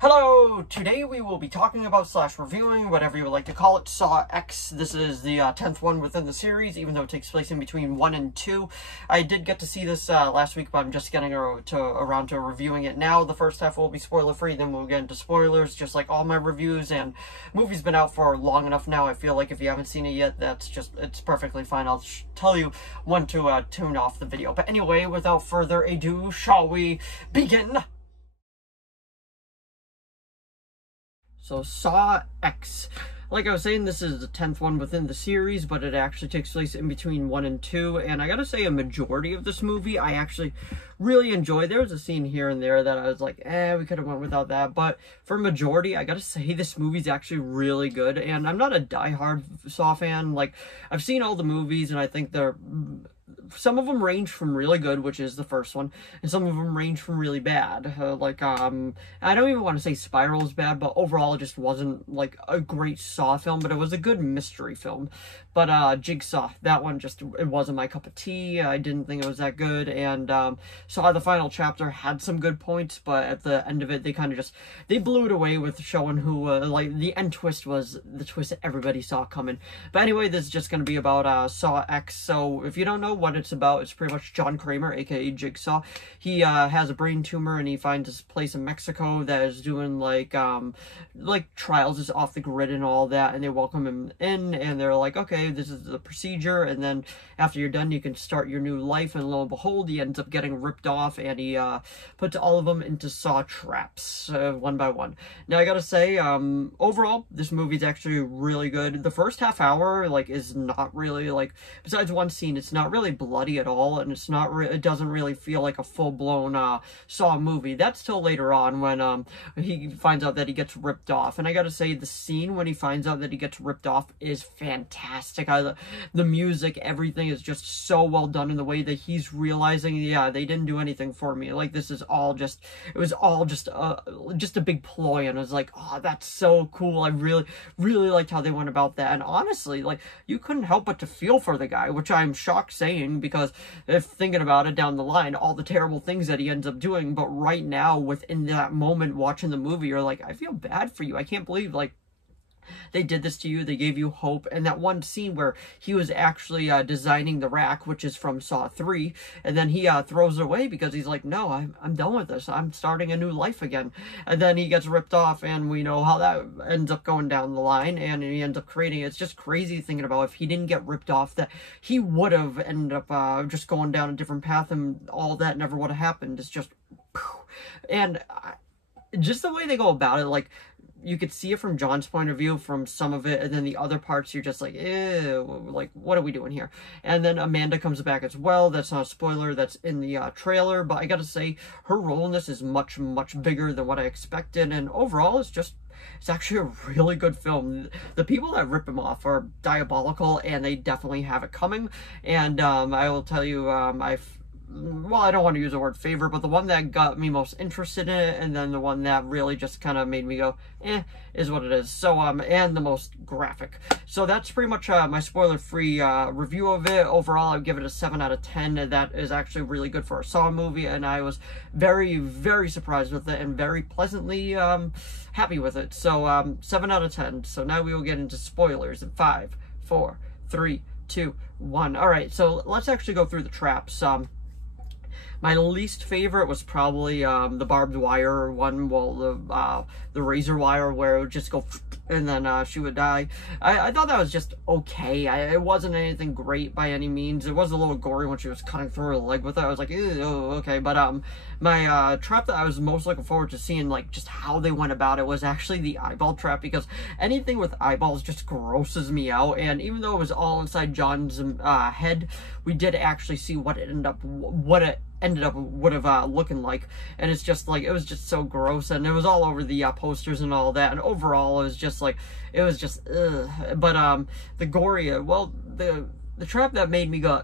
Hello! Today we will be talking about / reviewing, whatever you would like to call it, Saw X. This is the 10th one within the series, even though it takes place in between 1 and 2. I did get to see this last week, but I'm just getting around to reviewing it now. The first half will be spoiler-free, then we'll get into spoilers, just like all my reviews, and movie's been out for long enough now. I feel like if you haven't seen it yet, it's perfectly fine. I'll tell you when to tune off the video. But anyway, without further ado, shall we begin? So, Saw X. Like I was saying, this is the 10th one within the series, but it actually takes place in between 1 and 2, and I gotta say, a majority of this movie I actually really enjoyed. There was a scene here and there that I was like, we could have went without that, but for majority, I gotta say, this movie's actually really good, and I'm not a diehard Saw fan. Like, I've seen all the movies, and I think some of them range from really good, which is the first one, and some of them range from really bad. I don't even want to say Spiral is bad, but overall it just wasn't, like, a great Saw film, but it was a good mystery film. But, Jigsaw, that one it wasn't my cup of tea. I didn't think it was that good, and, Saw the final chapter had some good points, but at the end of it, they blew it away with showing who, the end twist was the twist that everybody saw coming. But anyway, this is just going to be about, Saw X, so if you don't know what it's about, it's pretty much John Kramer, aka Jigsaw. He has a brain tumor, and he finds this place in Mexico that is doing like trials is off the grid and all that, and they welcome him in, and they're like, okay, this is the procedure, and then after you're done, you can start your new life. And lo and behold, he ends up getting ripped off, and he puts all of them into saw traps, one by one. Now I gotta say, overall, this movie's actually really good. The first half hour is not really, besides one scene, it's not really bloody at all, and it doesn't really feel like a full-blown Saw movie. That's till later on when he finds out that he gets ripped off. And I gotta say, the scene when he finds out that he gets ripped off is fantastic. The music, everything is just so well done in the way that he's realizing, yeah, they didn't do anything for me. Like, this is all just, it was all just a big ploy, and I was like, oh, that's so cool. I really, really liked how they went about that. And honestly, you couldn't help but to feel for the guy, which I'm shocked saying, because if thinking about it down the line, all the terrible things that he ends up doing, but right now, within that moment, watching the movie, you're like, I feel bad for you. I can't believe, they did this to you, they gave you hope. And that one scene where he was actually designing the rack, which is from Saw 3, and then he throws it away because he's like, no, I'm done with this, I'm starting a new life again. And then he gets ripped off, and we know how that ends up going down the line, and he ends up creating, it's just crazy thinking about if he didn't get ripped off, that he would have ended up just going down a different path, and all that never would have happened. It's just, and just the way they go about it, you could see it from John's point of view from some of it, and then the other parts you're just like, ew, what are we doing here? And then Amanda comes back as well. That's not a spoiler, that's in the trailer, but I gotta say, her role in this is much, much bigger than what I expected, and overall, it's actually a really good film. The people that rip him off are diabolical, and they definitely have it coming, and I will tell you, well, I don't want to use the word favorite, but the one that got me most interested in it, and then the one that really just kind of made me go, is what it is. So, and the most graphic. So that's pretty much my spoiler-free review of it. Overall, I would give it a 7 out of 10. That is actually really good for a Saw movie, and I was very, very surprised with it, and very pleasantly happy with it. So, 7 out of 10. So now we will get into spoilers in 5, 4, 3, 2, 1. Alright, so let's actually go through the traps. My least favorite was probably the barbed wire one, well, the razor wire, where it would just go and then she would die. I thought that was just okay. It wasn't anything great by any means. It was a little gory when she was cutting through her leg with it. I was like, ew, okay. But my trap that I was most looking forward to seeing, just how they went about it, was actually the eyeball trap, because anything with eyeballs just grosses me out. And even though it was all inside John's head, we did actually see what it ended up would have looking like, and it's just it was just so gross, and it was all over the posters and all that, and overall it was just ugh. But the gory, well, the trap that made me go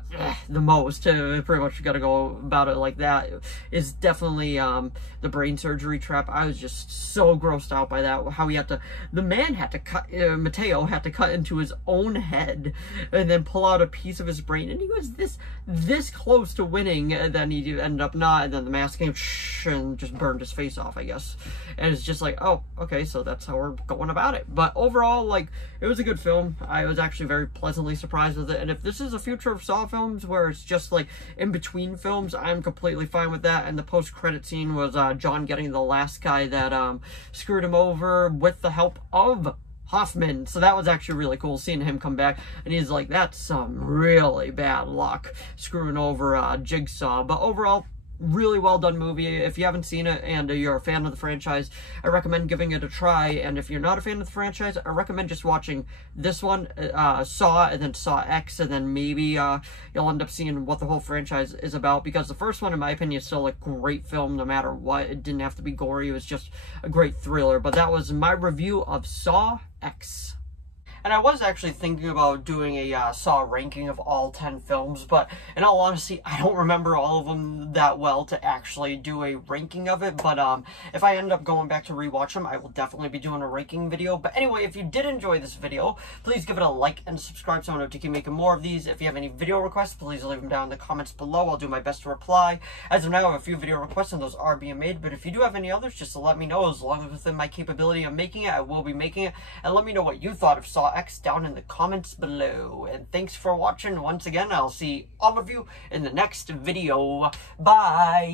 the most, pretty much gotta go about it like that, is definitely the brain surgery trap. I was just so grossed out by that. How he had to, the man had to cut, Mateo had to cut into his own head and then pull out a piece of his brain, and he was this close to winning, and then he ended up not, and then the mask came and just burned his face off, I guess. And it's just like, oh, okay, so that's how we're going about it. But overall, like, it was a good film. I was actually very pleasantly surprised with it, and if this is a future of Saw films where it's just like in between films, I'm completely fine with that. And the post-credit scene was John getting the last guy that screwed him over with the help of Hoffman. So that was actually really cool, seeing him come back, and he's like, that's some really bad luck screwing over Jigsaw. But overall, really well done movie. If you haven't seen it and you're a fan of the franchise, I recommend giving it a try. And if you're not a fan of the franchise, I recommend just watching this one, Saw, and then Saw X, and then maybe you'll end up seeing what the whole franchise is about, because the first one, in my opinion, is still a great film no matter what. It didn't have to be gory, it was just a great thriller. But that was my review of Saw X. And I was actually thinking about doing a Saw ranking of all 10 films, but in all honesty, I don't remember all of them that well to actually do a ranking of it. But if I end up going back to rewatch them, I will definitely be doing a ranking video. But anyway, if you did enjoy this video, please give it a like and subscribe so I know to keep making more of these. If you have any video requests, please leave them down in the comments below. I'll do my best to reply. As of now, I have a few video requests, and those are being made. But if you do have any others, just to let me know. As long as within my capability of making it, I will be making it. And let me know what you thought of Saw X down in the comments below. And thanks for watching once again. I'll see all of you in the next video. Bye.